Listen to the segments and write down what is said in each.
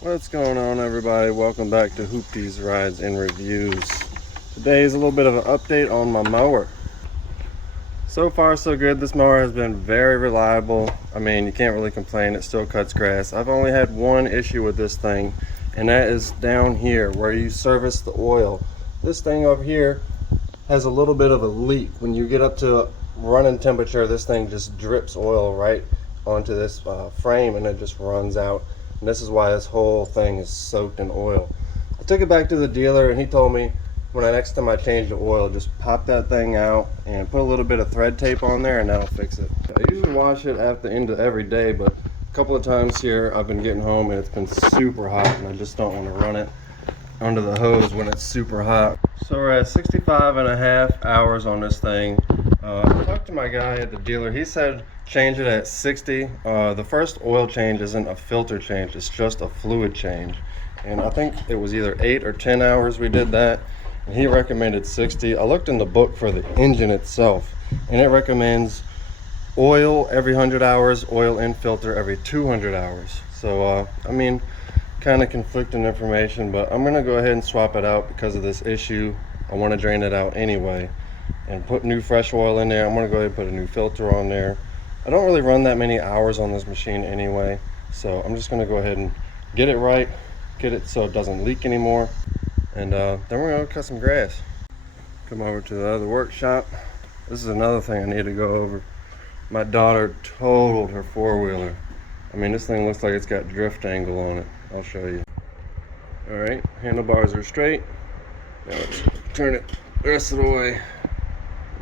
What's going on, everybody? Welcome back to Hoopty's Rides and Reviews. Today is a little bit of an update on my mower. So far so good. This mower has been very reliable. I mean, you can't really complain. It still cuts grass. I've only had one issue with this thing, and that is down here where you service the oil. This thing over here has a little bit of a leak. When you get up to running temperature, this thing just drips oil right onto this frame, and it just runs out. And this is why this whole thing is soaked in oil. I took it back to the dealer, and he told me next time I change the oil, just pop that thing out and put a little bit of thread tape on there, and that'll fix it. I usually wash it at the end of every day, but a couple of times here I've been getting home and it's been super hot, and I just don't want to run it under the hose when it's super hot. So we're at 65.5 hours on this thing. I talked to my guy at the dealer. He said change it at 60. The first oil change isn't a filter change, it's just a fluid change. And I think it was either 8 or 10 hours we did that, and he recommended 60. I looked in the book for the engine itself, and it recommends oil every 100 hours, oil and filter every 200 hours. So, I mean, kind of conflicting information, but I'm gonna go ahead and swap it out because of this issue. I want to drain it out anyway and put new fresh oil in there. I'm gonna go ahead and put a new filter on there. I don't really run that many hours on this machine anyway, so I'm just gonna go ahead and get it right, get it so it doesn't leak anymore, and then we're gonna cut some grass. Come over to the other workshop. This is another thing I need to go over. My daughter totaled her four-wheeler. I mean, this thing looks like it's got drift angle on it. I'll show you. All right, handlebars are straight. Now let's turn it the rest of the way.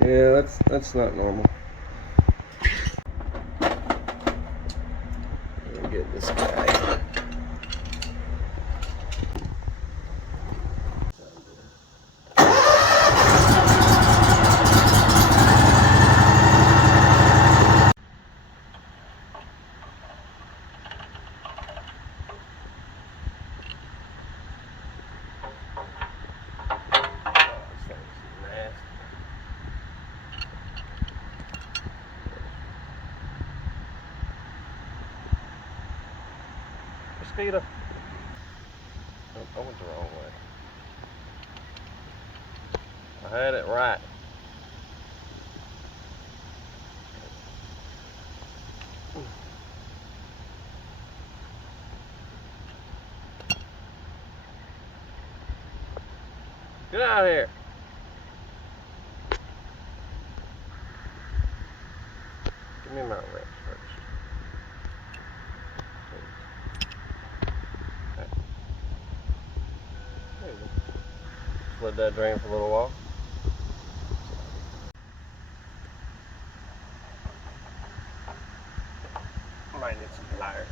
Yeah, that's not normal. Let me get this guy. Mosquito. Oh, I went the wrong way. I had it right. Get out of here. Give me my wrench first. Okay. There you go. Just let that drain for a little while. Might need some pliers.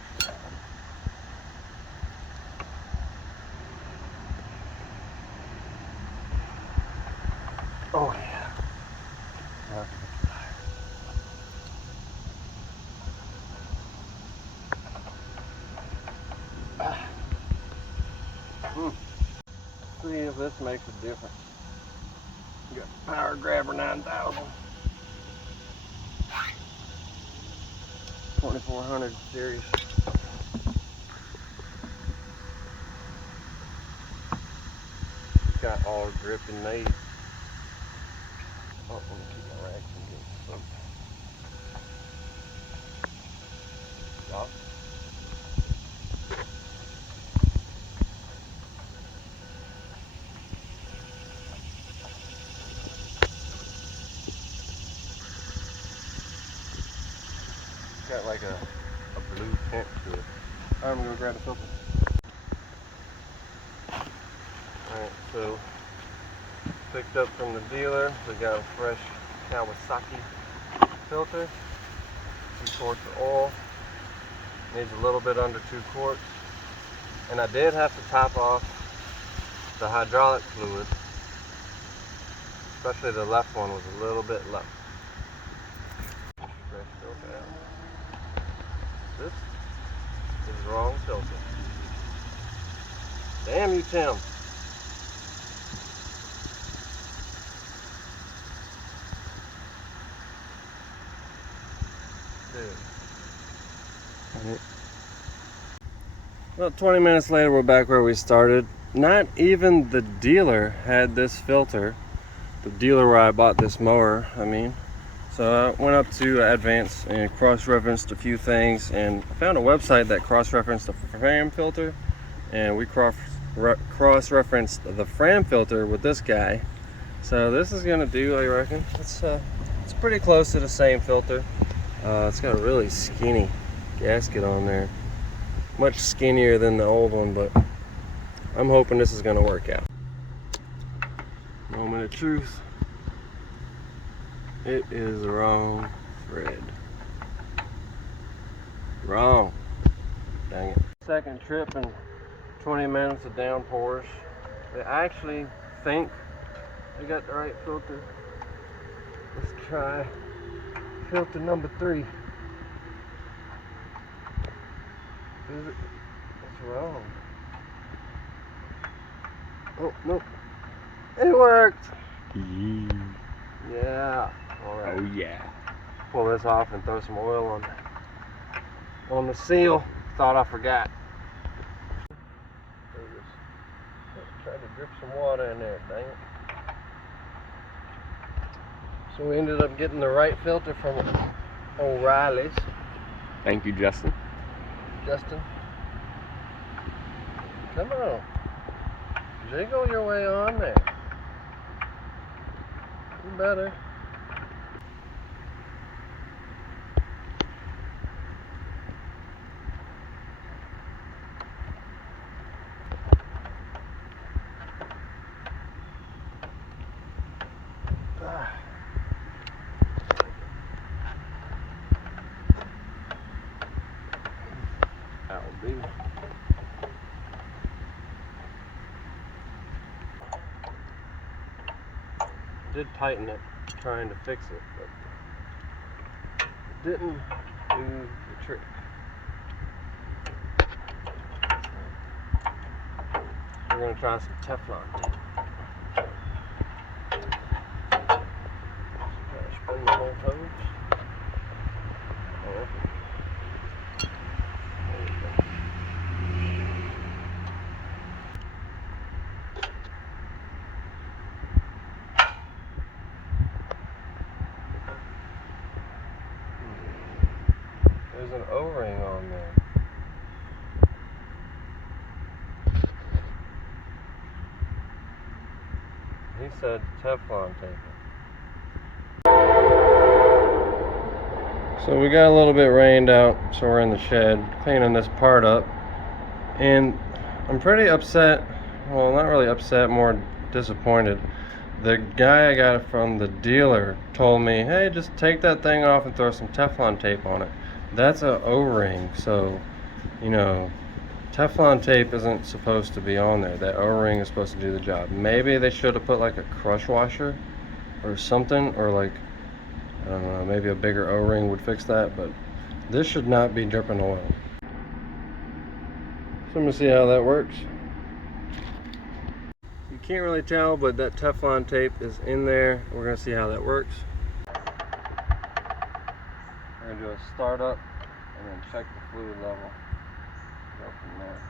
Oh yeah. See if this makes a difference. You got Power Grabber 9000. 2400 series. It's got all grip and made. Oh, let me keep my rack from getting soaked. Stop. Got like a blue tint to it. Alright, I'm gonna go grab a filter. Alright, so picked up from the dealer. We got a fresh Kawasaki filter. 2 quarts of oil. Needs a little bit under 2 quarts. And I did have to top off the hydraulic fluid. Especially the left one was a little bit low. Fresh filter out. This is the wrong filter. Damn you, Tim. Dude. About 20 minutes later, we're back where we started. Not even the dealer had this filter. The dealer where I bought this mower, I mean. So I went up to Advance and cross-referenced a few things, and I found a website that cross-referenced the Fram filter, and we cross-referenced the Fram filter with this guy. So this is gonna do, I reckon. It's pretty close to the same filter. It's got a really skinny gasket on there. Much skinnier than the old one, but I'm hoping this is gonna work out. Moment of truth. It is the wrong thread. Wrong. Dang it. Second trip in 20 minutes of downpours. They actually think I got the right filter. Let's try filter number 3. Is it? It's wrong. Oh, nope. It worked. Yeah. All right. Oh yeah. Pull this off and throw some oil on the seal. Thought I forgot. Tried to drip some water in there, dang it. So we ended up getting the right filter from O'Reilly's. Thank you, Justin. Justin, come on. Jiggle your way on there. You better. That'll do. Did tighten it trying to fix it, but it didn't do the trick. We're gonna try some Teflon tape. Try to spin the whole hose. Oh. There's an O-ring on there. He said Teflon tape. So we got a little bit rained out, so we're in the shed cleaning this part up. And I'm pretty upset, well, not really upset, more disappointed. The guy I got it from, the dealer, told me, hey, just take that thing off and throw some Teflon tape on it. That's a O-ring, so, you know, Teflon tape isn't supposed to be on there. That O-ring is supposed to do the job. Maybe they should have put like a crush washer or something, or like, I don't know, maybe a bigger O-ring would fix that, but this should not be dripping oil. So I'm gonna see how that works. You can't really tell, but that Teflon tape is in there. We're gonna see how that works. We're gonna do a startup and then check the fluid level. Go from there.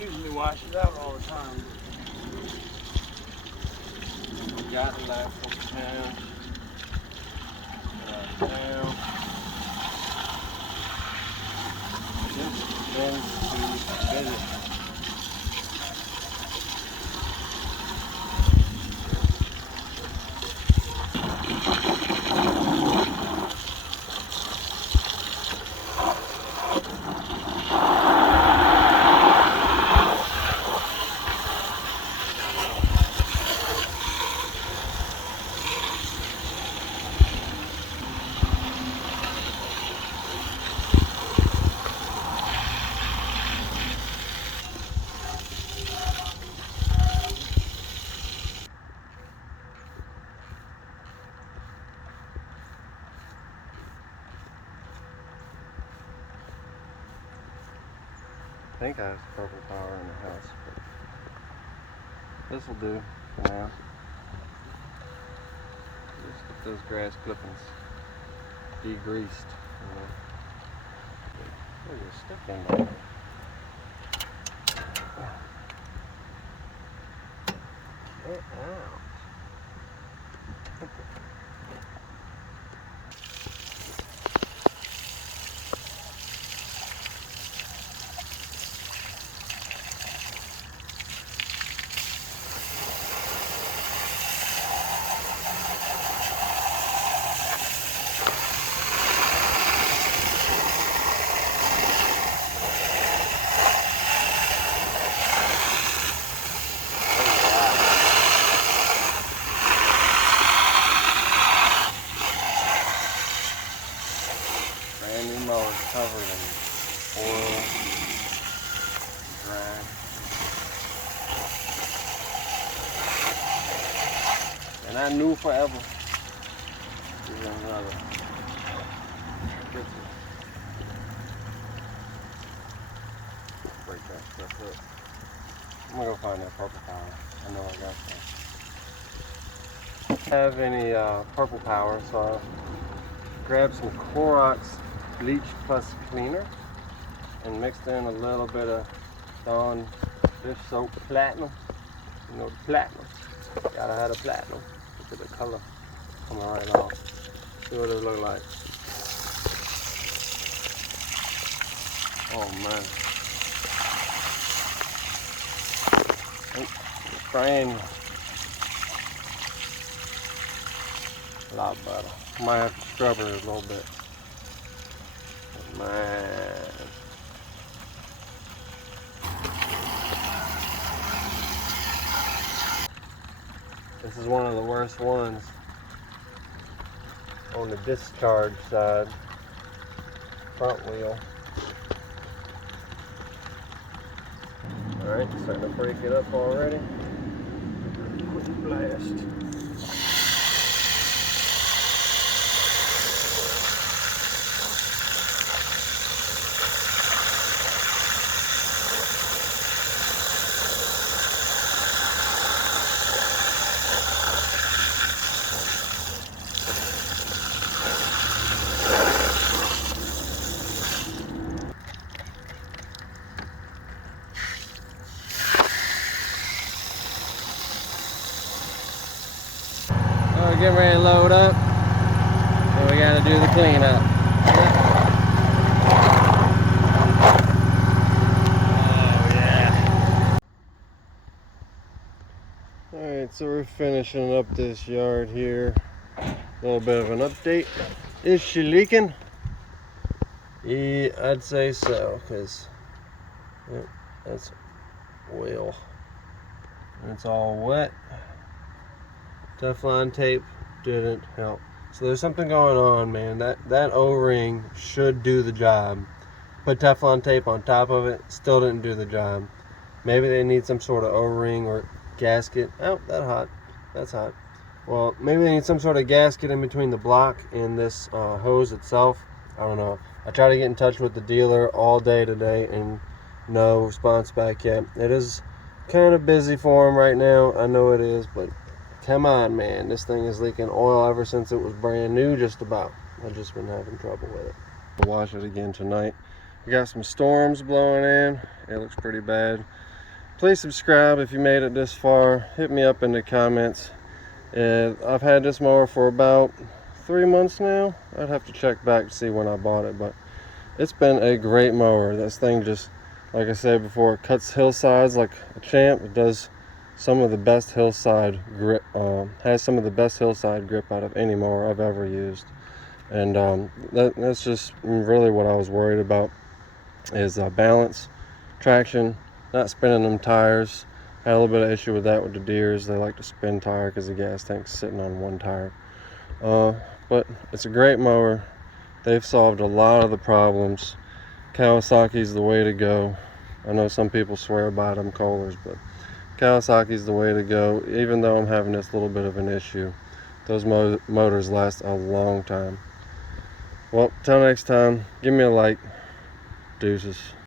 Usually washes out all the time. Got the last couple pounds. Down. Just been to finish. think I have purple power in the house, but this will do for now. Just get those grass clippings degreased. There's a stick in there. Get out. Brand new mower covered in oil, dry. And I knew forever. Here's another. Break that stuff up. I'm gonna go find that purple power. I know I got some. Don't have any purple power, so I grabbed some Clorox Bleach Plus Cleaner and mixed in a little bit of Dawn dish soap platinum. You know, the platinum. Gotta have the platinum. Look at the color coming right off. See what it look like. Oh man. Oh, spraying a lot better. Might have to scrub her a little bit. Man. This is one of the worst ones on the discharge side. Front wheel. Alright, starting to break it up already. Quick blast. We're getting ready to load up, and we got to do the cleanup. Oh yeah! Alright, so we're finishing up this yard here. A little bit of an update. Is she leaking? Yeah, I'd say so, because that's oil. And it's all wet. Teflon tape didn't help. So there's something going on, man. That O-ring should do the job. Put Teflon tape on top of it, still didn't do the job. Maybe they need some sort of O-ring or gasket. Oh, that's hot. Well, maybe they need some sort of gasket in between the block and this hose itself. I don't know. I tried to get in touch with the dealer all day today and no response back yet. It is kind of busy for him right now. I know it is, but come on, man. This thing is leaking oil ever since it was brand new, just about. I've just been having trouble with it. I'll wash it again tonight. We got some storms blowing in. It looks pretty bad. Please subscribe if you made it this far. Hit me up in the comments. I've had this mower for about 3 months now. I'd have to check back to see when I bought it, but it's been a great mower. This thing just, like I said before, it cuts hillsides like a champ. It does some of the best hillside grip, has some of the best hillside grip out of any mower I've ever used. And that's just really what I was worried about, is balance, traction, not spinning them tires. Had a little bit of issue with that with the Deers. They like to spin tire because the gas tank's sitting on one tire. But it's a great mower. They've solved a lot of the problems. Kawasaki's the way to go. I know some people swear by them Kohlers, but Kawasaki's the way to go. Even though I'm having this little bit of an issue, those motors last a long time. Well, till next time, give me a like. Deuces.